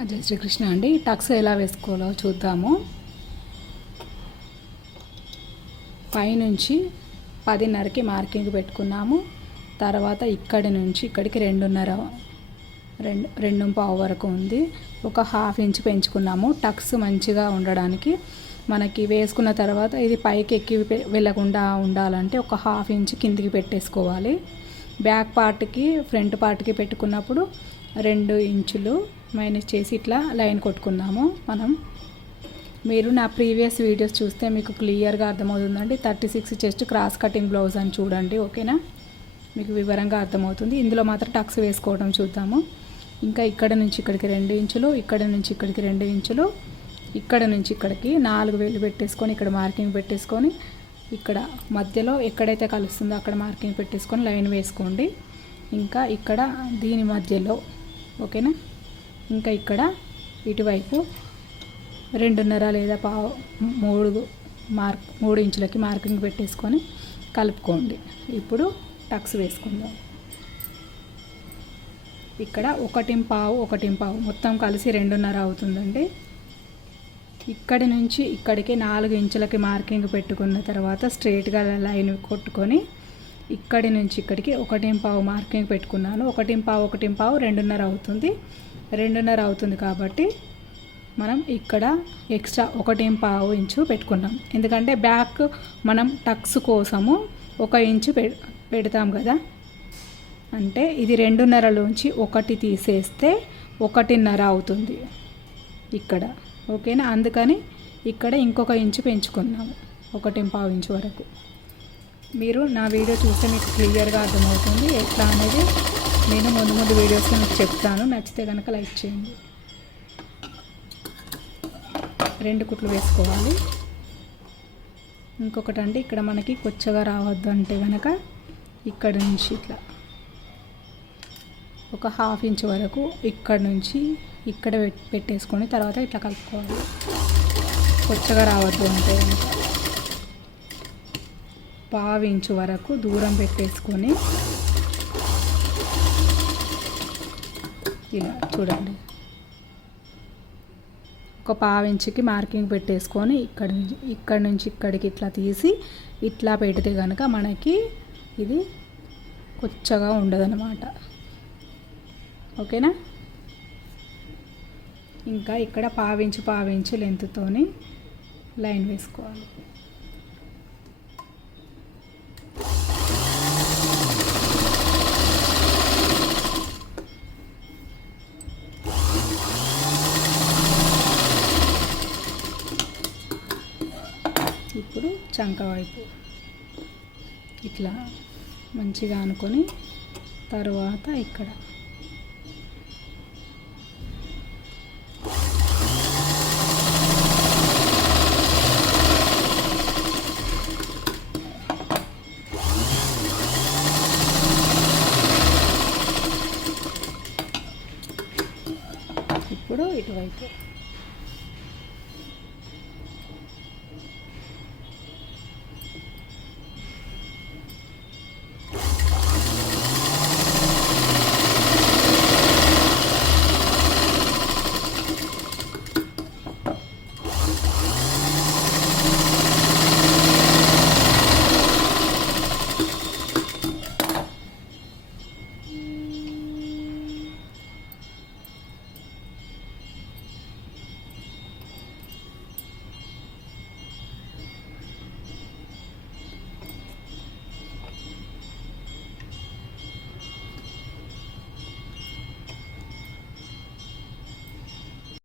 జై శ్రీకృష్ణ అండి. టక్స్ ఎలా వేసుకోవాలో చూద్దాము. పైనుంచి 10:30కి మార్కింగ్ పెట్టుకున్నాము. తర్వాత ఇక్కడి నుంచి ఇక్కడికి 2:30 వరకు ఉంది. ఒక 1/2 ఇంచ్ పెంచుకున్నాము. టక్స్ మంచిగా ఉండడానికి మనకి వేసుకున్న తర్వాత ఇది పైకి ఎక్కి వెళ్ళకుండా ఉండాలంటే ఒక 1/2 ఇంచ్ కిందికి పెట్టేసుకోవాలి. బ్యాక్ పార్ట్కి ఫ్రంట్ పార్ట్కి పెట్టుకున్నప్పుడు 2 ఇంచులు మైనస్ చేసి ఇట్లా లైన్ కొట్టుకున్నాము మనం. మీరు నా ప్రీవియస్ వీడియోస్ చూస్తే మీకు క్లియర్గా అర్థమవుతుందండి. 36 చెస్ట్ క్రాస్ కటింగ్ బ్లౌజ్ అని చూడండి, ఓకేనా? మీకు వివరంగా అర్థమవుతుంది. ఇందులో మాత్రం టక్స్ వేసుకోవడం చూద్దాము. ఇంకా ఇక్కడ నుంచి ఇక్కడికి 2 ఇంచులు, ఇక్కడ నుంచి ఇక్కడికి 2 ఇంచులు, ఇక్కడ నుంచి ఇక్కడికి 4 వేలు పెట్టేసుకొని ఇక్కడ మార్కింగ్ పెట్టేసుకొని ఇక్కడ మధ్యలో ఎక్కడైతే కలుస్తుందో అక్కడ మార్కింగ్ పెట్టేసుకొని లైన్ వేసుకోండి. ఇంకా ఇక్కడ దీని మధ్యలో, ఓకేనా? ఇంకా ఇక్కడ ఇటువైపు 2:30 లేదా 3 ఇంచులకి మార్కింగ్ పెట్టేసుకొని కలుపుకోండి. ఇప్పుడు టక్స్ వేసుకుందాం. ఇక్కడ 1:15 మొత్తం కలిసి 2:30 అవుతుందండి. ఇక్కడి నుంచి ఇక్కడికి 4 ఇంచులకి మార్కింగ్ పెట్టుకున్న తర్వాత స్ట్రైట్గా లైన్ కొట్టుకొని ఇక్కడి నుంచి ఇక్కడికి 1:15 మార్కింగ్ పెట్టుకున్నాను. 1:15 2:30 అవుతుంది. 2:30 అవుతుంది కాబట్టి మనం ఇక్కడ ఎక్స్ట్రా 1:15 ఇంచు పెట్టుకున్నాం. ఎందుకంటే బ్యాక్ మనం టక్స్ కోసము 1 ఇంచు పెడతాం కదా. అంటే ఇది 2:30లోంచి 1 తీసేస్తే 1:30 అవుతుంది ఇక్కడ, ఓకేనా? అందుకని ఇక్కడ ఇంకొక ఇంచు పెంచుకున్నాము, 1:15 ఇంచు వరకు. మీరు నా వీడియో చూస్తే మీకు క్లియర్గా అర్థమవుతుంది ఎట్లా అనేది. నేను ముందు వీడియోస్లో మీకు చెప్తాను. నచ్చితే కనుక లైక్ చేయండి. 2 కుట్లు వేసుకోవాలి. ఇంకొకటి అండి, ఇక్కడ మనకి కొచ్చగా రావద్దు అంటే కనుక ఇక్కడ నుంచి ఇట్లా ఒక 1/2 ఇంచ్ వరకు ఇక్కడ నుంచి ఇక్కడ పెట్టేసుకొని తర్వాత ఇట్లా కలుపుకోవాలి. కొచ్చగా రావద్దు అంటే కనుక 1/2 ఇంచు వరకు దూరం పెట్టేసుకొని ఇలా చూడండి. ఒక 1/2 ఇంచుకి మార్కింగ్ పెట్టేసుకొని ఇక్కడ నుంచి ఇక్కడికి ఇట్లా తీసి ఇట్లా పెడితే కనుక మనకి ఇది కొచ్చగా ఉండదన్నమాట, ఓకేనా? ఇంకా ఇక్కడ 1/2 ఇంచు లెంత్తోని లైన్ వేసుకోవాలి. ఇప్పుడు చంక వైపు ఇట్లా మంచిగా అనుకొని తర్వాత ఇక్కడ ఇప్పుడు ఇటువైపు